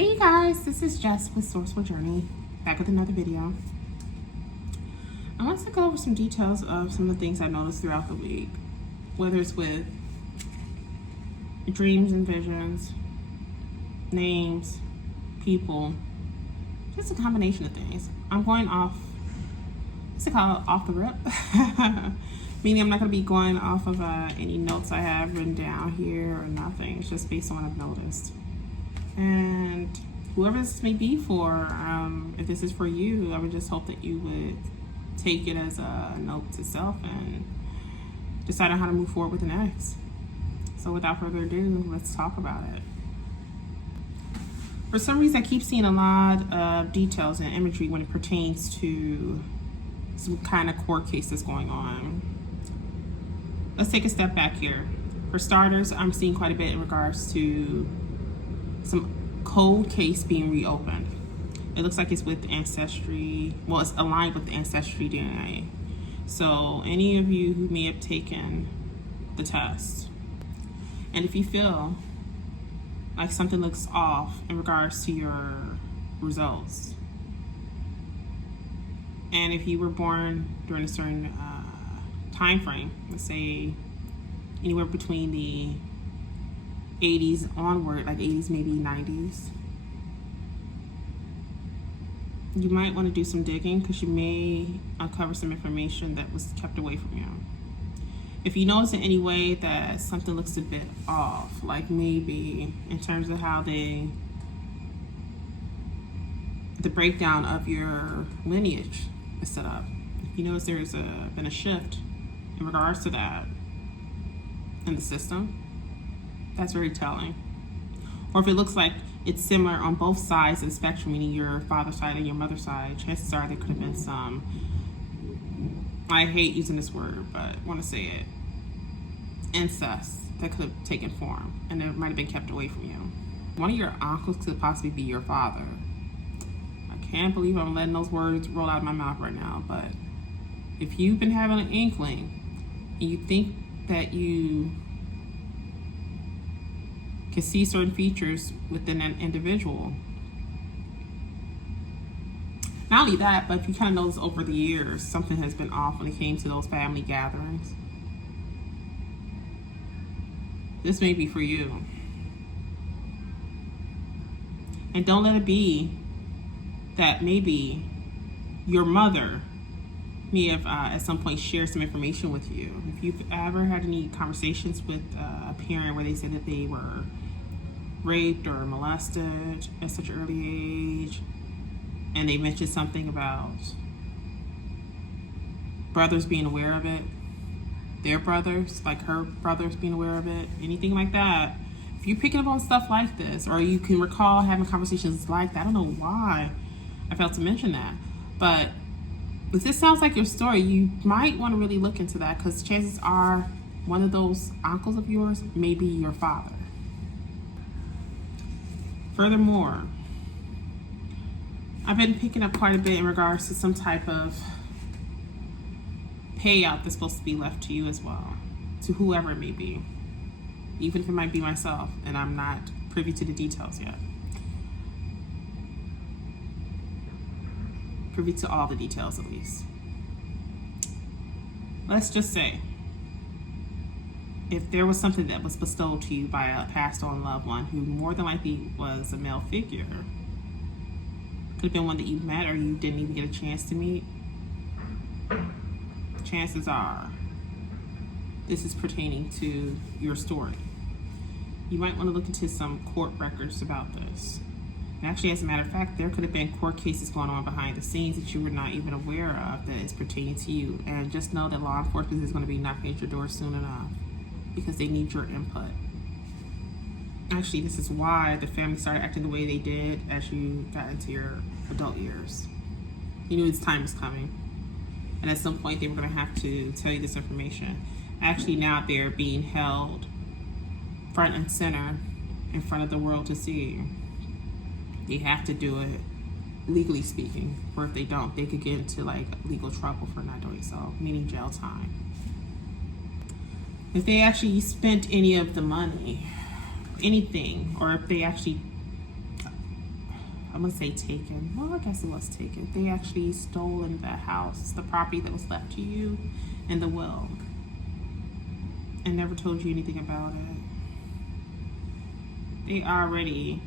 Hey guys, this is Jess with Sourceful Journey, back with another video. I want to go over some details of some of the things I noticed throughout the week, whether it's with dreams and visions, names, people, just a combination of things. I'm going off, what's it called, off the rip? Meaning I'm not going to be going off of any notes I have written down here or nothing. It's just based on what I've noticed. And whoever this may be for, if this is for you, I would just hope that you would take it as a note to self and decide on how to move forward with the next. So without further ado, let's talk about it. For some reason, I keep seeing a lot of details and imagery when it pertains to some kind of court case that's going on. Let's take a step back here. For starters, I'm seeing quite a bit in regards to some cold case being reopened. It looks like it's with Ancestry. Well, it's aligned with the Ancestry DNA. So any of you who may have taken the test, and if you feel like something looks off in regards to your results, and if you were born during a certain time frame, let's say anywhere between the 80s onward, like 80s, maybe 90s, you might want to do some digging because you may uncover some information that was kept away from you. If you notice in any way that something looks a bit off, like maybe in terms of how the breakdown of your lineage is set up, if you notice there's been a shift in regards to that in the system, that's very telling. Or if it looks like it's similar on both sides of the spectrum, meaning your father's side and your mother's side, chances are there could have been some, I hate using this word, but I want to say it, incest that could have taken form and it might have been kept away from you. One of your uncles could possibly be your father. I can't believe I'm letting those words roll out of my mouth right now, but if you've been having an inkling and you think that you can see certain features within an individual. Not only that, but if you kind of notice over the years, something has been off when it came to those family gatherings. This may be for you. And don't let it be that maybe your mother may have at some point shared some information with you. If you've ever had any conversations with a parent where they said that they were raped or molested at such an early age, and they mentioned something about brothers being aware of it, their brothers, like her brothers being aware of it, anything like that. If you're picking up on stuff like this, or you can recall having conversations like that, I don't know why I failed to mention that, but if this sounds like your story, you might want to really look into that, because chances are one of those uncles of yours may be your father. Furthermore, I've been picking up quite a bit in regards to some type of payout that's supposed to be left to you as well, to whoever it may be, even if it might be myself, and I'm not privy to the details yet. Privy to all the details at least. Let's just say, if there was something that was bestowed to you by a passed on loved one who more than likely was a male figure, could have been one that you met or you didn't even get a chance to meet, chances are this is pertaining to your story. You might want to look into some court records about this. And actually, as a matter of fact, there could have been court cases going on behind the scenes that you were not even aware of that is pertaining to you. And just know that law enforcement is going to be knocking at your door soon enough because they need your input. Actually, this is why the family started acting the way they did as you got into your adult years. You knew this time was coming. And at some point, they were going to have to tell you this information. Actually, now they're being held front and center in front of the world to see. They have to do it legally speaking, or if they don't, they could get into like legal trouble for not doing so, meaning jail time. If they actually spent any of the money, anything, or if they actually I'm gonna say taken. Well, I guess it was taken. They actually stolen the house, the property that was left to you in the will, and never told you anything about it. They already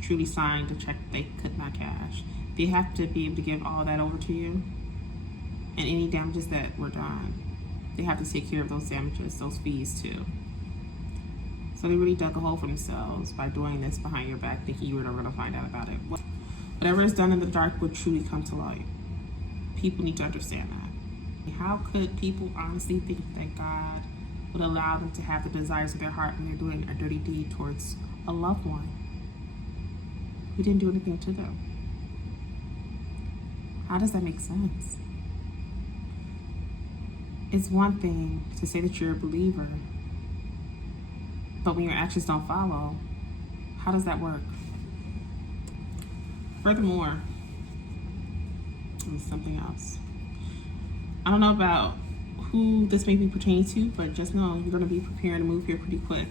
truly signed a check they could not cash. They have to be able to give all that over to you, and any damages that were done, they have to take care of those damages, those fees too. So they really dug a hole for themselves by doing this behind your back, thinking you were never going to find out about it. Whatever is done in the dark will truly come to light. People need to understand that. How could people honestly think that God would allow them to have the desires of their heart when they're doing a dirty deed towards a loved one who didn't do anything to them? How does that make sense? It's one thing to say that you're a believer, but when your actions don't follow, how does that work? Furthermore, there's something else. I don't know about who this may be pertaining to, but just know you're going to be preparing to move here pretty quick.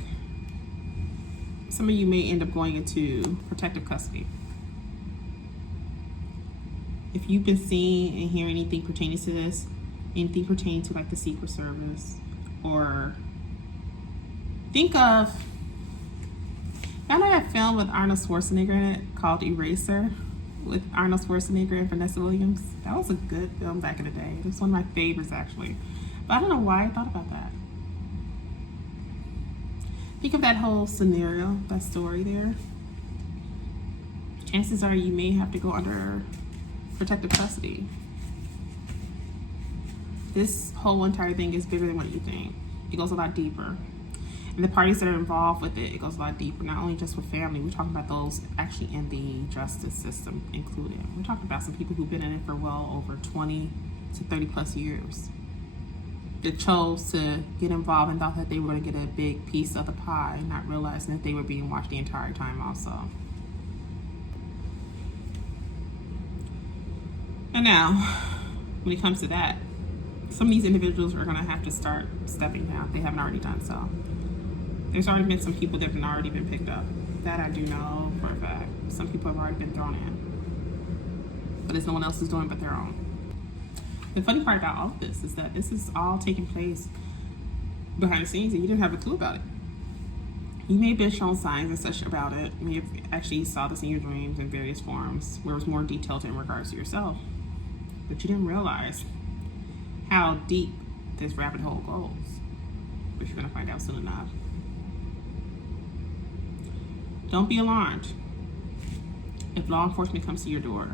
Some of you may end up going into protective custody. If you've been seeing and hearing anything pertaining to this, anything pertaining to like the Secret Service, or think of, y'all know that film with Arnold Schwarzenegger in it called Eraser, with Arnold Schwarzenegger and Vanessa Williams? That was a good film back in the day. It was one of my favorites actually. But I don't know why I thought about that. Think of that whole scenario, that story there. Chances are you may have to go under protective custody. This whole entire thing is bigger than what you think. It goes a lot deeper. And the parties that are involved with it, it goes a lot deeper. Not only just with family, we're talking about those actually in the justice system included. We're talking about some people who've been in it for well over 20 to 30 plus years, that chose to get involved and thought that they were going to get a big piece of the pie, not realizing that they were being watched the entire time also. And now, when it comes to that, some of these individuals are going to have to start stepping down. They haven't already done so. There's already been some people that have already been picked up. That I do know for a fact. Some people have already been thrown in. But it's no one else is doing but their own. The funny part about all of this is that this is all taking place behind the scenes and you didn't have a clue about it. You may have been shown signs and such about it. You may have actually saw this in your dreams in various forms where it was more detailed in regards to yourself. But you didn't realize how deep this rabbit hole goes. But you're going to find out soon enough. Don't be alarmed if law enforcement comes to your door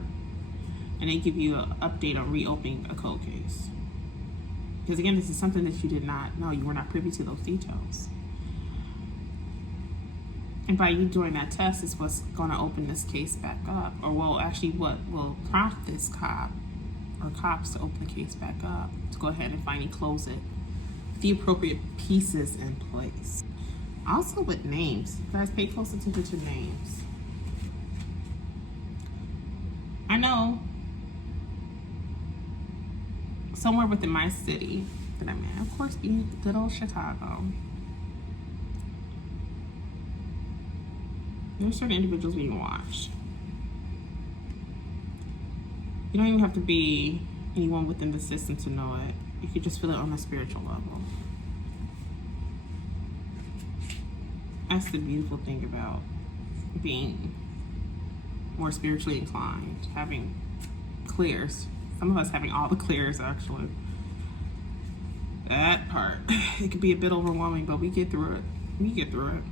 and they give you an update on reopening a cold case. Because again, this is something that you did not know. You were not privy to those details. And by you doing that test is what's going to open this case back up, or well, actually what will prompt this cop or cops to open the case back up, to go ahead and finally close it with the appropriate pieces in place. Also with names, you guys pay close attention to names. I know somewhere within my city that I'm in, of course being good old Chicago, there are certain individuals being watched. You don't even have to be anyone within the system to know it. You could just feel it on a spiritual level. That's the beautiful thing about being more spiritually inclined, having clears. Some of us having all the clears, actually. That part, it could be a bit overwhelming, but we get through it. We get through it.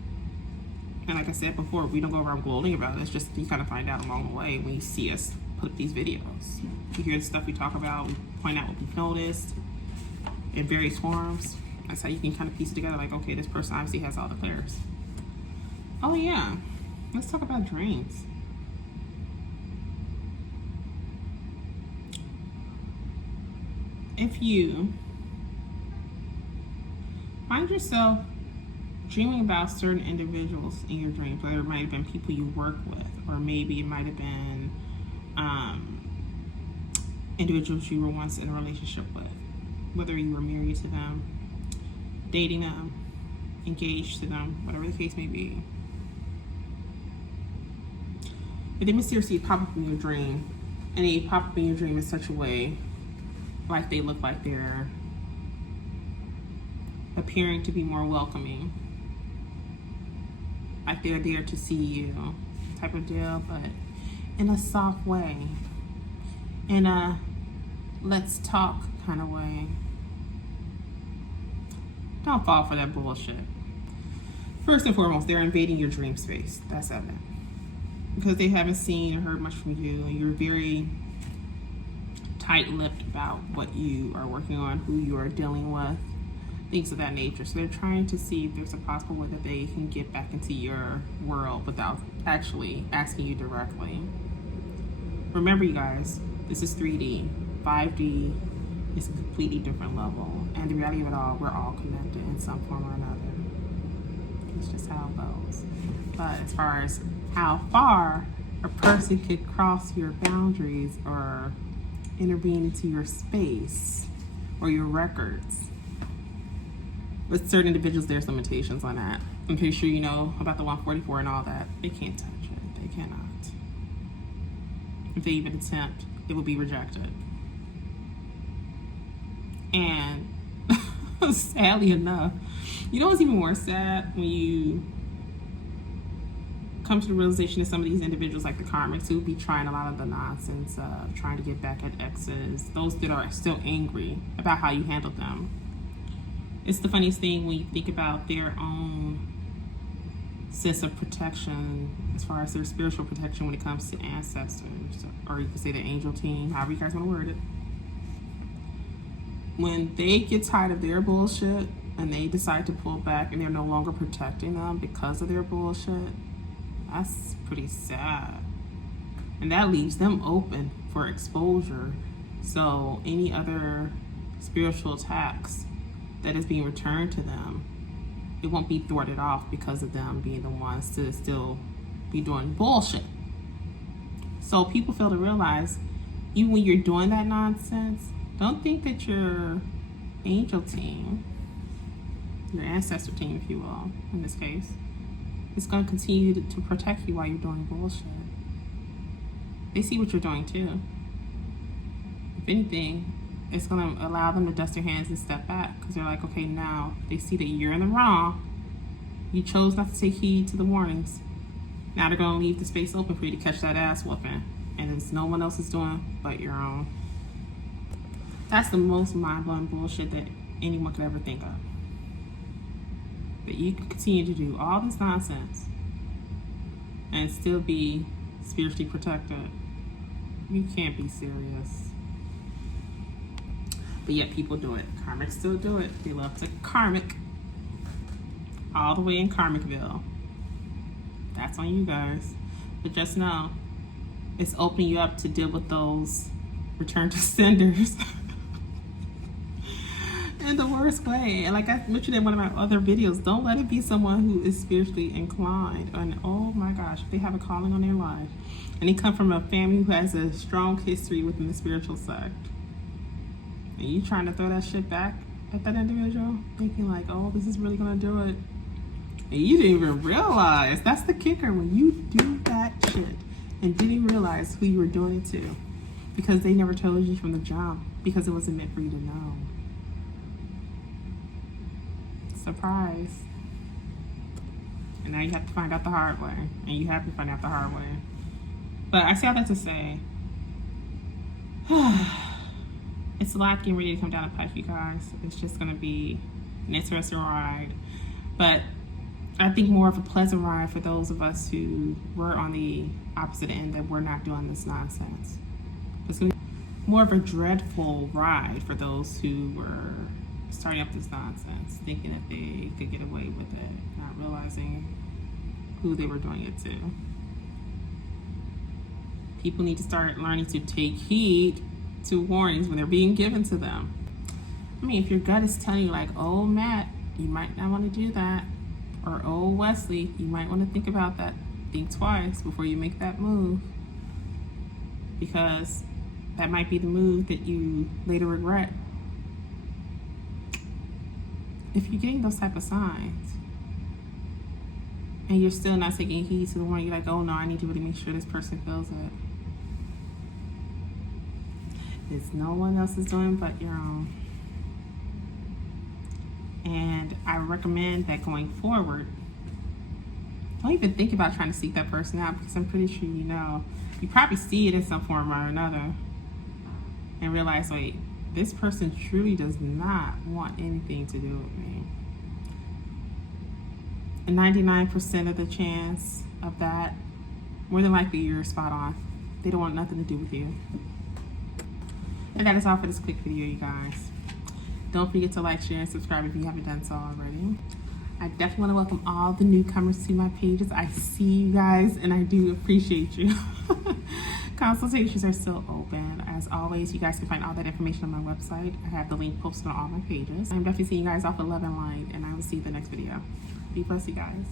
And like I said before, we don't go around gloating about it. It's just you kind of find out along the way when you see us put up these videos. You hear the stuff we talk about, we point out what we've noticed in various forums. That's how you can kind of piece it together, like, okay, this person obviously has all the clears. Oh yeah, let's talk about dreams. If you find yourself dreaming about certain individuals in your dreams, whether it might have been people you work with, or maybe it might have been individuals you were once in a relationship with, whether you were married to them, dating them, engaged to them, whatever the case may be. if they mysteriously pop up in your dream, and they pop up in your dream in such a way, like they look like they're appearing to be more welcoming, like they're there to see you type of deal, but in a soft way, in a let's talk kind of way. Don't fall for that bullshit. First and foremost, they're invading your dream space. That's evident. Because they haven't seen or heard much from you, and you're very tight-lipped about what you are working on, who you are dealing with, things of that nature. So they're trying to see if there's a possible way that they can get back into your world without actually asking you directly. Remember, you guys, this is 3D. 5D is a completely different level. And the reality of it all, we're all connected in some form or another. It's just how it goes. But as far as how far a person could cross your boundaries or intervene into your space or your records, with certain individuals, there's limitations on that. I'm pretty sure you know about the 144 and all that. They can't touch it. They cannot. If they even attempt, it will be rejected. And sadly enough, you know what's even more sad? When you come to the realization that some of these individuals, like the karmics, who be trying a lot of the nonsense of trying to get back at exes, those that are still angry about how you handled them. It's the funniest thing when you think about their own sense of protection, as far as their spiritual protection when it comes to ancestors, or you could say the angel team, however you guys want to word it. When they get tired of their bullshit and they decide to pull back and they're no longer protecting them because of their bullshit, that's pretty sad. And that leaves them open for exposure. So any other spiritual attacks that is being returned to them, it won't be thwarted off because of them being the ones to still be doing bullshit. So people fail to realize, even when you're doing that nonsense, don't think that your angel team, your ancestor team, if you will, in this case, is going to continue to protect you while you're doing bullshit. They see what you're doing too. If anything, it's going to allow them to dust their hands and step back, because they're like, okay, now they see that you're in the wrong. You chose not to take heed to the warnings. Now they're going to leave the space open for you to catch that ass whooping, and it's no one else is doing but your own. That's the most mind-blowing bullshit that anyone could ever think of. That you can continue to do all this nonsense and still be spiritually protected. You can't be serious. But yet people do it. Karmics still do it. They love to karmic. All the way in Karmicville. That's on you guys. But just know, it's opening you up to deal with those return to senders in the worst way. And like I mentioned in one of my other videos, don't let it be someone who is spiritually inclined. And oh my gosh, if they have a calling on their life and they come from a family who has a strong history within the spiritual sect, and you trying to throw that shit back at that individual, thinking like, oh, this is really gonna do it. And you didn't even realize. That's the kicker, when you do that shit and didn't realize who you were doing it to, because they never told you from the jump, because it wasn't meant for you to know. Surprise. And now you have to find out the hard way. And you have to find out the hard way. But I say all that to say, it's a lot getting ready to come down the pipe, you guys. It's just going to be an interesting ride. But I think more of a pleasant ride for those of us who were on the opposite end, that we're not doing this nonsense. It's going to be more of a dreadful ride for those who were starting up this nonsense, thinking that they could get away with it, not realizing who they were doing it to. People need to start learning to take heed to warnings when they're being given to them. I mean, if your gut is telling you like, oh, Matt, you might not want to do that, or oh, Wesley, you might want to think about that, think twice before you make that move, because that might be the move that you later regret. If you're getting those type of signs, and you're still not taking heed to the warning, you're like, oh no, I need to really make sure this person feels it. It's no one else is doing but your own. And I recommend that going forward, don't even think about trying to seek that person out, because I'm pretty sure you know. You probably see it in some form or another and realize, wait, this person truly does not want anything to do with me. And 99% of the chance of that, more than likely you're spot on. They don't want nothing to do with you. And that is all for this quick video, you guys. Don't forget to like, share, and subscribe if you haven't done so already. I definitely want to welcome all the newcomers to my pages. I see you guys and I do appreciate you. Consultations are still open. As always, you guys can find all that information on my website. I have the link posted on all my pages. I'm definitely seeing you guys off with love and light, and I will see you in the next video. Be blessed, you guys.